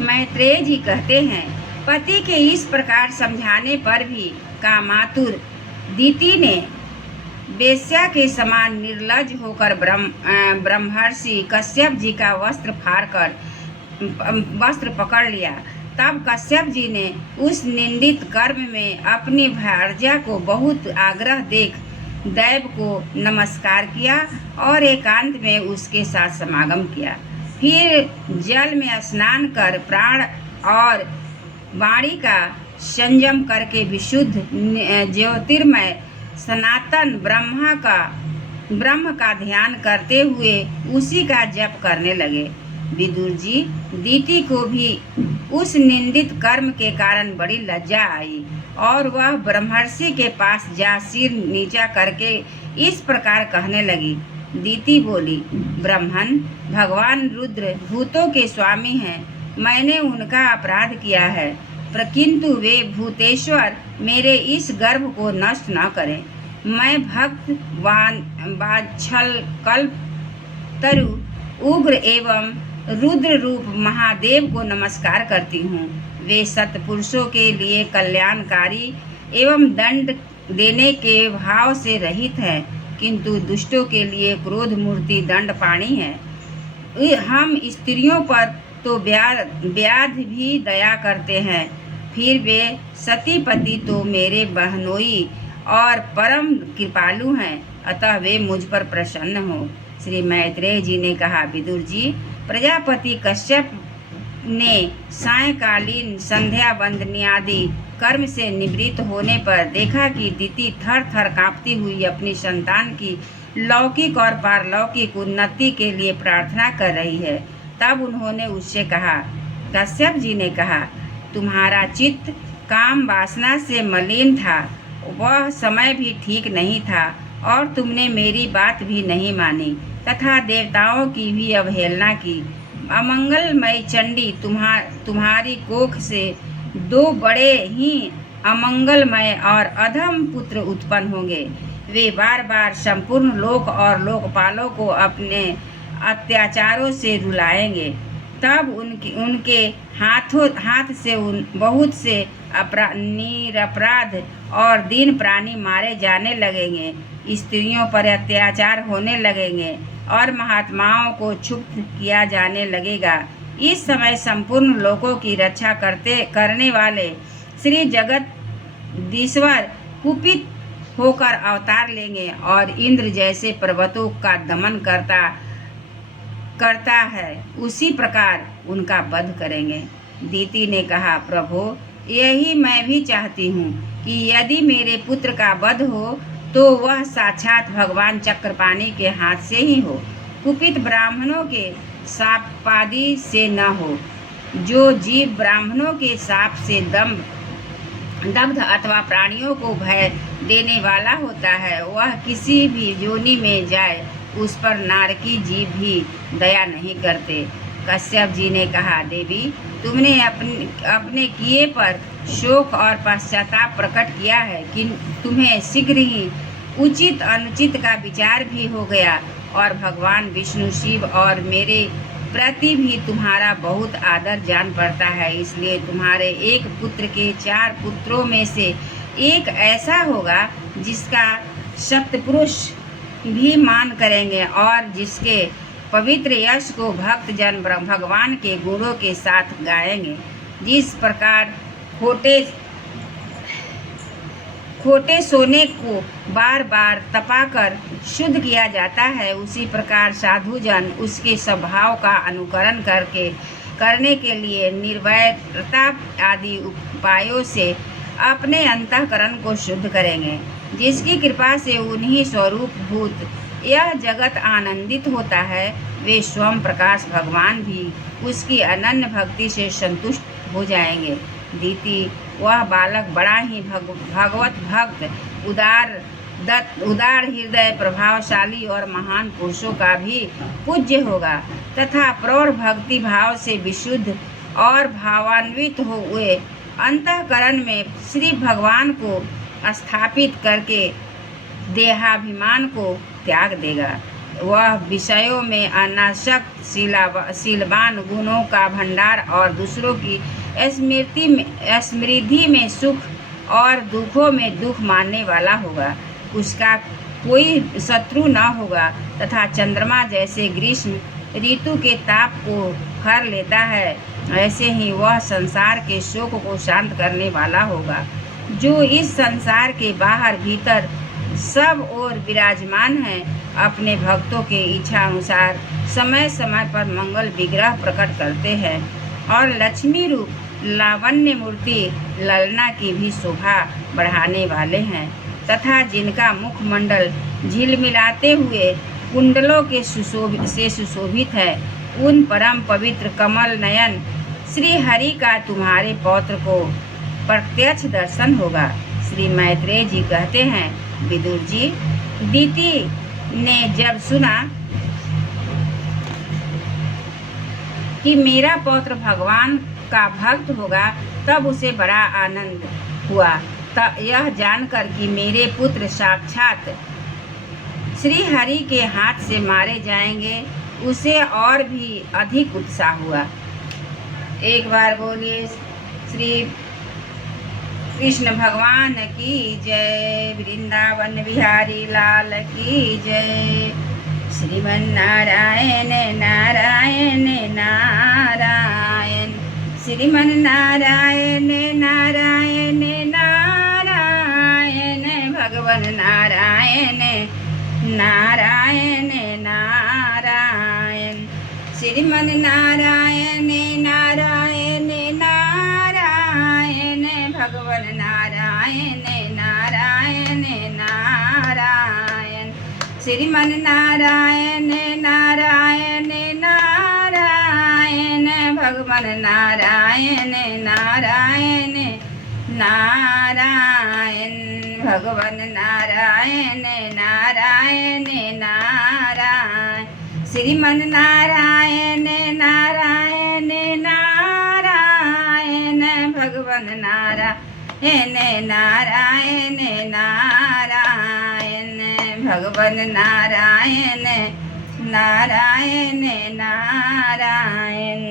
मैत्रेय जी कहते हैं, पति के इस प्रकार समझाने पर भी कामातुर दीति ने वेश्या के समान निर्लज होकर ब्रह्मर्षि कश्यप जी का वस्त्र पकड़ लिया। तब कश्यप जी ने उस निंदित कर्म में अपनी भार्या को बहुत आग्रह देख दैव को नमस्कार किया और एकांत में उसके साथ समागम किया। फिर जल में स्नान कर प्राण और वाणी का संयम करके विशुद्ध ज्योतिर्मय सनातन ब्रह्म का ध्यान करते हुए उसी का जप करने लगे। विदुर जी, दीति को भी उस निंदित कर्म के कारण बड़ी लज्जा आई और वह ब्रह्मर्षि के पास जा सिर नीचा करके इस प्रकार कहने लगी। दीति बोली, ब्राह्मण, भगवान रुद्र भूतों के स्वामी हैं। मैंने उनका अपराध किया है, किंतु वे भूतेश्वर मेरे इस गर्भ को नष्ट न करें। मैं भक्त वात्सल कल्पतरु उग्र एवं रुद्र रूप महादेव को नमस्कार करती हूँ। वे सत्पुरुषों के लिए कल्याणकारी एवं दंड देने के भाव से रहित हैं, किंतु दुष्टों के लिए क्रोध मूर्ति दंड पाणी है। हम स्त्रियों पर तो व्याध भी दया करते हैं, फिर वे सतीपति तो मेरे बहनोई और परम कृपालु हैं, अतः वे मुझ पर प्रसन्न हो। श्री मैत्रेय जी ने कहा, विदुर जी, प्रजापति कश्यप ने सायंकालीन संध्या वंदनादि कर्म से निवृत्त होने पर देखा कि दीति थर थर कांपती हुई अपनी संतान की लौकिक और पारलौकिक उन्नति के लिए प्रार्थना कर रही है। तब उन्होंने उससे कहा, कश्यप जी ने कहा, तुम्हारा चित्त काम वासना से मलिन था, वह समय भी ठीक नहीं था और तुमने मेरी बात भी नहीं मानी तथा देवताओं की भी अवहेलना की। अमंगलमय चंडी तुम्हारी कोख से दो बड़े ही अमंगलमय और अधम पुत्र उत्पन्न होंगे। वे बार बार संपूर्ण लोक और लोकपालों को अपने अत्याचारों से रुलाएंगे। तब उनके हाथ से बहुत से निरपराध और दीन प्राणी मारे जाने लगेंगे, स्त्रियों पर अत्याचार होने लगेंगे और महात्माओं को क्षुब्ध किया जाने लगेगा। इस समय संपूर्ण लोकों की रक्षा करने वाले श्री जगदीश्वर कुपित होकर अवतार लेंगे और इंद्र जैसे पर्वतों का दमन करता है उसी प्रकार उनका वध करेंगे। दीति ने कहा, प्रभो, यही मैं भी चाहती हूँ कि यदि मेरे पुत्र का वध हो तो वह साक्षात भगवान चक्रपाणि के हाथ से ही हो, कुपित ब्राह्मणों के शापादि से न हो। जो जीव ब्राह्मणों के शाप से दग्ध अथवा प्राणियों को भय देने वाला होता है, वह किसी भी योनि में जाए उस पर नारकी जीव भी दया नहीं करते। कश्यप जी ने कहा, देवी, तुमने अपने किए पर शोक और पश्चाताप प्रकट किया है कि तुम्हें शीघ्र ही उचित अनुचित का विचार भी हो गया और भगवान विष्णु, शिव और मेरे प्रति भी तुम्हारा बहुत आदर जान पड़ता है। इसलिए तुम्हारे एक पुत्र के 4 पुत्रों में से एक ऐसा होगा जिसका सत्पुरुष भी मान करेंगे और जिसके पवित्र यश को भक्त जन भगवान के गुणों के साथ गाएंगे। जिस प्रकार खोटे सोने को बार बार तपाकर शुद्ध किया जाता है, उसी प्रकार साधु जन उसके स्वभाव का अनुकरण करने के लिए निर्वैरता आदि उपायों से अपने अंतःकरण को शुद्ध करेंगे। जिसकी कृपा से उन्हीं स्वरूप भूत यह जगत आनंदित होता है, वे स्वयं प्रकाश भगवान भी उसकी अनन्य भक्ति से संतुष्ट हो जाएंगे। दीति, वह बालक बड़ा ही भगवत भक्त, उदार हृदय, प्रभावशाली और महान पुरुषों का भी पूज्य होगा तथा प्रौढ़ भक्ति भाव से विशुद्ध और भावान्वित हुए अंतःकरण में श्री भगवान को स्थापित करके देहाभिमान को त्याग देगा। वह विषयों में अनासक्त शीलवान गुणों का भंडार और दूसरों की समृद्धि में सुख और दुखों में दुख मानने वाला होगा। उसका कोई शत्रु न होगा तथा चंद्रमा जैसे ग्रीष्म ऋतु के ताप को हर लेता है, ऐसे ही वह संसार के शोक को शांत करने वाला होगा। जो इस संसार के बाहर भीतर सब ओर विराजमान है, अपने भक्तों के इच्छा अनुसार समय समय पर मंगल विग्रह प्रकट करते हैं और लक्ष्मी रूप लावण्य मूर्ति ललना की भी शोभा बढ़ाने वाले हैं तथा जिनका मुखमंडल झिलमिलाते हुए कुंडलों के सुशोभित है, उन परम पवित्र कमल नयन श्री हरि का तुम्हारे पौत्र को प्रत्यक्ष दर्शन होगा। श्री मैत्रेय जी कहते हैं, विदुर जी, दीति ने जब सुना कि मेरा पौत्र भगवान का भक्त होगा, तब उसे बड़ा आनंद हुआ। यह जानकर कि मेरे पुत्र साक्षात श्री हरि के हाथ से मारे जाएंगे, उसे और भी अधिक उत्साह हुआ। एक बार बोलिए श्री कृष्ण भगवान की जय, वृंदावन बिहारी लाल की जय। श्रीमन नारायण नारायण नारायण, श्रीमन नारायण नारायण नारायण, भगवन नारायण नारायण नारायण, श्रीमन नारायण नारायण नारायण, भगवन नारायण नारायण नारायण, श्रीमन नारायण नारायण नारायण, भगवन नारायण नारायण नारायण, भगवन नारायण नारायण नारायण, श्रीमन नारायण नारायण नारायण, भगवन नारायण नारायण नारायण, भगवन नारायण नारायण नारायण।